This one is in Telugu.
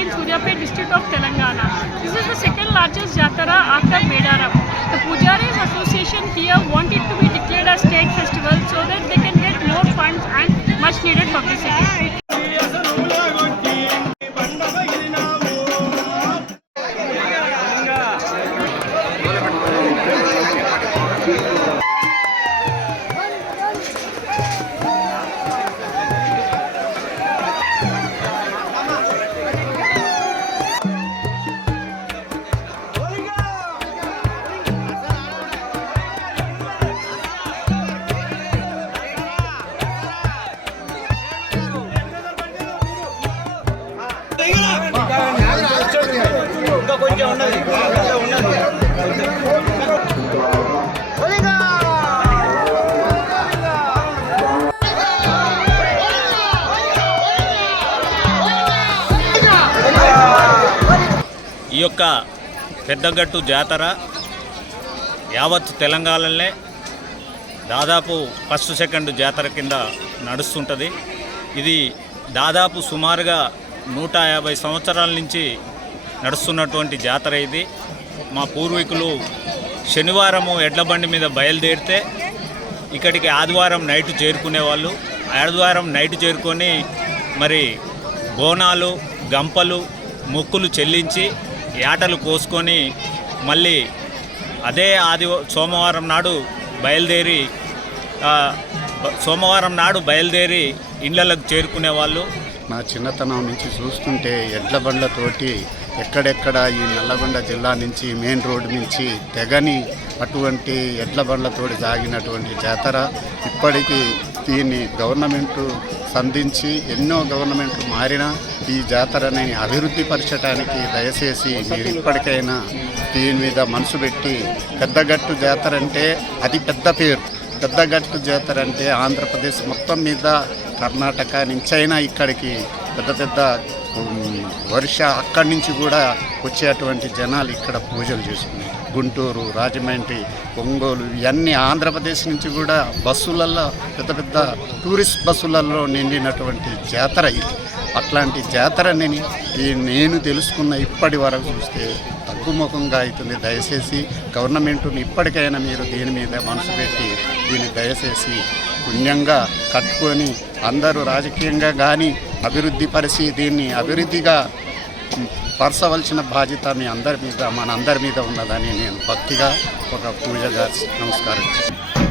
in Suryapet district of Telangana. This is the second largest Jatara after Medaram. The Pujaris Association here want it to be declared as state festival so that they can get more funds and much needed publicity. ఈ యొక్క పెద్దగట్టు జాతర యావత్ తెలంగాణలోనే దాదాపు ఫస్ట్ సెకండ్ జాతర కింద నడుస్తుంటుంది. ఇది దాదాపు సుమారుగా 150 సంవత్సరాల నుంచి నడుస్తున్నటువంటి జాతర. ఇది మా పూర్వీకులు శనివారము ఎడ్ల బండి మీద బయలుదేరితే ఇక్కడికి ఆదివారం నైట్ చేరుకునేవాళ్ళు. ఆదివారం నైట్ చేరుకొని మరి బోనాలు గంపలు మొక్కులు చెల్లించి యాటలు కోసుకొని మళ్ళీ అదే సోమవారం నాడు బయలుదేరి ఇళ్ళకు చేరుకునేవాళ్ళు. నా చిన్నతనం నుంచి చూస్తుంటే ఎడ్ల బండ్లతోటి ఎక్కడెక్కడ ఈ నల్లగొండ జిల్లా నుంచి మెయిన్ రోడ్డు నుంచి తెగని అటువంటి ఎడ్ల బండ్లతోటి సాగినటువంటి జాతర ఇప్పటికీ దీన్ని గవర్నమెంటు సంధించి ఎన్నో గవర్నమెంట్లు మారినా ఈ జాతరని అభివృద్ధి పరచడానికి దయచేసి మీరు ఇప్పటికైనా దీని మీద మనసు పెట్టి పెద్దగట్టు జాతర అంటే అది పెద్ద పేరు. పెద్దగట్టు జాతర అంటే ఆంధ్రప్రదేశ్ మొత్తం మీద కర్ణాటక నుంచైనా ఇక్కడికి పెద్ద పెద్ద వర్ష అక్కడి నుంచి కూడా వచ్చేటువంటి జనాలు ఇక్కడ పూజలు చేసుకున్నారు. గుంటూరు, రాజమండ్రి, ఒంగోలు ఇవన్నీ ఆంధ్రప్రదేశ్ నుంచి కూడా బస్సులలో పెద్ద పెద్ద టూరిస్ట్ బస్సులలో నిండినటువంటి జాతర ఇది. అట్లాంటి జాతరని నేను తెలుసుకున్న ఇప్పటి వరకు చూస్తే తగ్గుముఖంగా అవుతుంది. దయచేసి గవర్నమెంట్ని ఇప్పటికైనా మీరు దీని మీద మనసు పెట్టి దీన్ని దయచేసి పుణ్యంగా కట్టుకొని అందరూ రాజకీయంగా కానీ అభివృద్ధి పరిచి దీన్ని అభివృద్ధిగా పరచవలసిన బాధ్యత మనందరి మీద ఉన్నదని నేను భక్తిగా ఒక పూజగా నమస్కారం చేస్తాను.